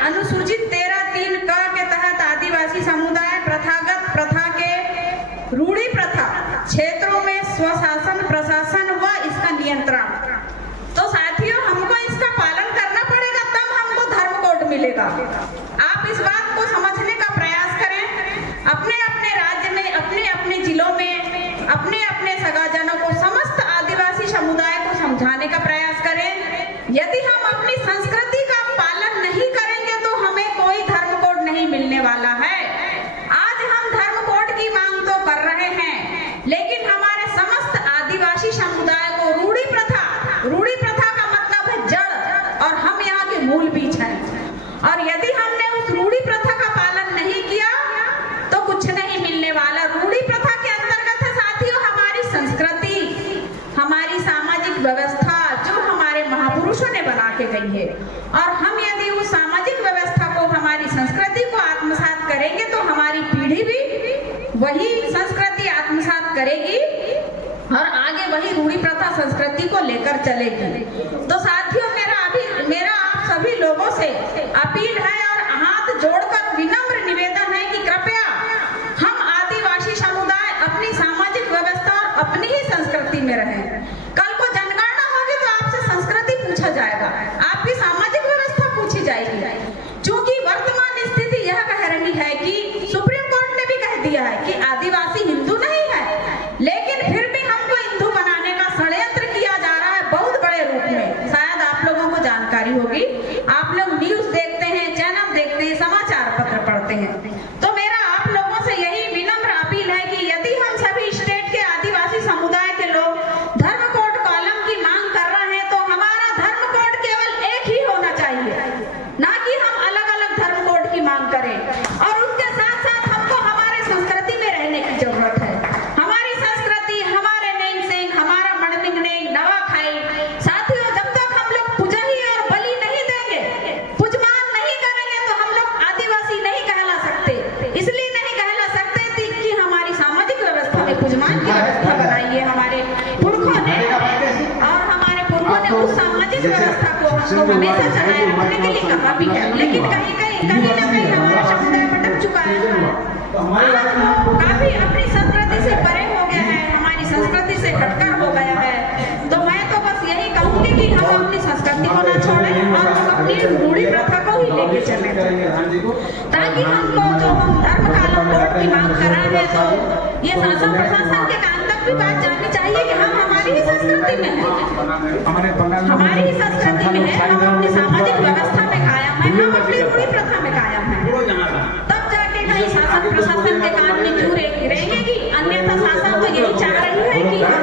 अनुसूचित 13(3) क के तहत आदिवासी समुदाय प्रथागत प्रथा के रूढ़ी प्रथा क्षेत्रों में स्वशासन प्रशासन व इसका नियंत्रण। तो साथियों, हमको इसका पालन करना पड़ेगा, तब हमको धर्म कोड मिलेगा। आप इस बात को समझने का प्रयास करें। अपने अपने राज्य में, अपने अपने जिलों में, अपने अपने सगाजनों को, समस्त आदिवासी समुदाय को समझाने का प्रयास करें। यदि हम अपनी संस्कृति का पालन नहीं करेंगे तो हमें कोई धर्म कोड नहीं मिलने वाला है। आज हम धर्म कोड की मांग तो कर रहे हैं, लेकिन हमारे समस्त आदिवासी समुदाय को रूढ़ी प्रथा का मतलब है जड़, और हम यहाँ के मूल बीज हैं। और यदि हमने उस रूढ़ी प्रथा का पालन नहीं किया तो कुछ नहीं मिलने वाला। रूढ़ी प्रथा के अंतर्गत है साथियों हमारी संस्कृति, हमारी सामाजिक व्यवस्था जो हमारे महापुरुषों ने बना के गई है। और हम यदि उस सामाजिक व्यवस्था को, हमारी संस्कृति को आत्मसात करेंगे तो हमारी पीढ़ी भी वही संस्कृति आत्मसात करेगी और आगे वही रूढ़ी प्रथा संस्कृति को लेकर चलेगी। तो साथियों, मेरा आप सभी लोगों से अपील है और हाथ जोड़कर विनम्र निवेदन है कि कृपया हम आदिवासी समुदाय अपनी सामाजिक व्यवस्था और अपनी ही संस्कृति में रहें। कल को जनगणना होगी तो आपसे संस्कृति पूछा जाएगा, आपकी सामाजिक व्यवस्था पूछी जाएगी। चूंकि वर्तमान स्थिति यह कह रही है कि सुप्रीम कोर्ट ने भी कह दिया है कि आदिवासी हिंदू नहीं है, लेकिन फिर भी हमको हिंदू बनाने का षड्यंत्र किया जा रहा है बहुत बड़े रूप में। शायद आप लोगों को जानकारी होगी, आप लोग न्यूज देखते हैं, चैनल देखते हैं, समाचार पत्र पढ़ते हैं। तो मेरा आप लोगों से यही विनम्र अपील है कि यदि हम सभी स्टेट के आदिवासी समुदाय के लोग धर्म कोड कॉलम की मांग कर रहे हैं तो हमारा धर्म कोड केवल एक ही होना चाहिए, ना कि हम अलग अलग धर्म कोड की मांग करें। और उसके साथ साथ हमको हमारे संस्कृति में रहने की जरूरत है। हमारी संस्कृति, हमारे नेंग सेंग, हमारा मणमिंग नेंग, नवाखाई। साथियों, जब तक हम लोग पूजही और बलि नहीं देंगे, पूजमान नहीं करेंगे तो हम लोग आदिवासी नहीं कहला सकते। इसलिए नहीं कहला सकते कि हमारी सामाजिक व्यवस्था में पूजमान की व्यवस्था बनाई है हमारे पुरखों ने, और हमारे पुरखों ने उस सामाजिक व्यवस्था को हमको हमेशा चलाए रखने के लिए कहा भी है। लेकिन कहीं ना कहीं हमारा समुदाय भटक चुका है, आज वो काफी अपनी संस्कृति से परे हो गया है, हमारी संस्कृति से हटकर हो गया है। तो मैं तो बस यही कहूंगी कि हम अपनी संस्कृति को ना छोड़ें और हम अपनी रूढ़ी प्रथा को ही लेके चलें, ताकि हमको जो हम धर्म कालम कोड की मांग कर रहे हैं तो ये शासन प्रशासन के कान तक भी बात जानी चाहिए कि हम हमारी ही संस्कृति में हैं, हमारी ही संस्कृति में है, हम अपनी सामाजिक व्यवस्था में कायम है, हम अपनी रूढ़ी प्रथा में कायम है। तब जाके कहीं शासन प्रशासन के कान में क्यों रहेंगे कि अन्यथा शासन तो यही चाह रही है कि हम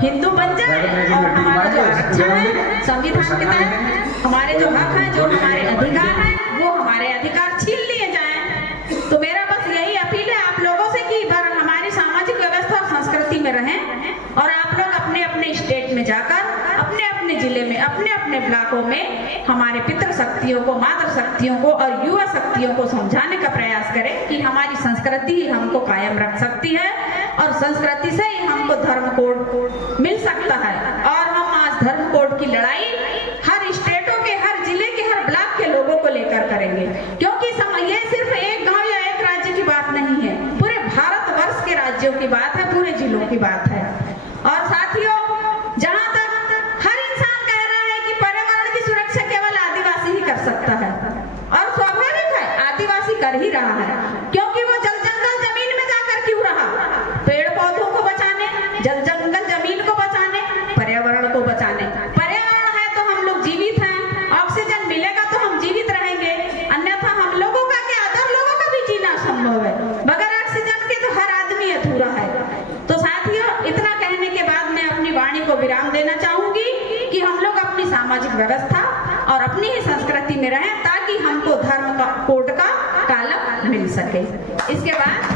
हिंदू बन जाए और हमारा जो आरक्षण है संविधान के तहत, हमारे जो हक है, जो हमारे अधिकार है, वो हमारे अधिकार छीन लिए जाए। तो मेरा बस यही अपील है आप लोगों से कि हमारी सामाजिक व्यवस्था और संस्कृति में रहें और आप लोग अपने अपने स्टेट में जाकर अपने अपने जिले में, अपने अपने ब्लॉकों में हमारे पितृ शक्तियों को, मातृ शक्तियों को और युवा शक्तियों को समझाने का प्रयास करें कि हमारी संस्कृति ही हमको कायम रख सकती है और संस्कृति से ही हमको धर्म कोड मिल सकता है। और हम आज धर्म कोड की लड़ाई हर स्टेटों के, हर जिले के, हर ब्लॉक के लोगों को लेकर करेंगे, क्योंकि ये सिर्फ एक गांव या एक राज्य की बात नहीं है, पूरे भारतवर्ष के राज्यों की बात है, पूरे जिलों की बात है। और साथियों, जहां तक हर इंसान कह रहा है कि पर्यावरण की सुरक्षा केवल आदिवासी ही कर सकता है, और स्वाभाविक है आदिवासी कर ही रहा है, क्योंकि वो जल जंगल जमीन में जाकर क्यों रहा, पेड़ पौधों को बचाने, जल जंगल जमीन को बचाने, पर्यावरण को बचाने। पर्यावरण है तो हम लोग जीवित हैं, ऑक्सीजन मिलेगा तो हम जीवित रहेंगे, अन्यथा हम लोगों का क्या, अदर लोगों का भी जीना संभव है, बगैर ऑक्सीजन के तो हर आदमी अधूरा है। तो साथियों, इतना कहने के बाद मैं अपनी वाणी को विराम देना चाहूंगी कि हम लोग अपनी सामाजिक व्यवस्था और अपनी ही संस्कृति में रहें, ताकि हमको धर्म कोड का कालम मिल सके। इसके बाद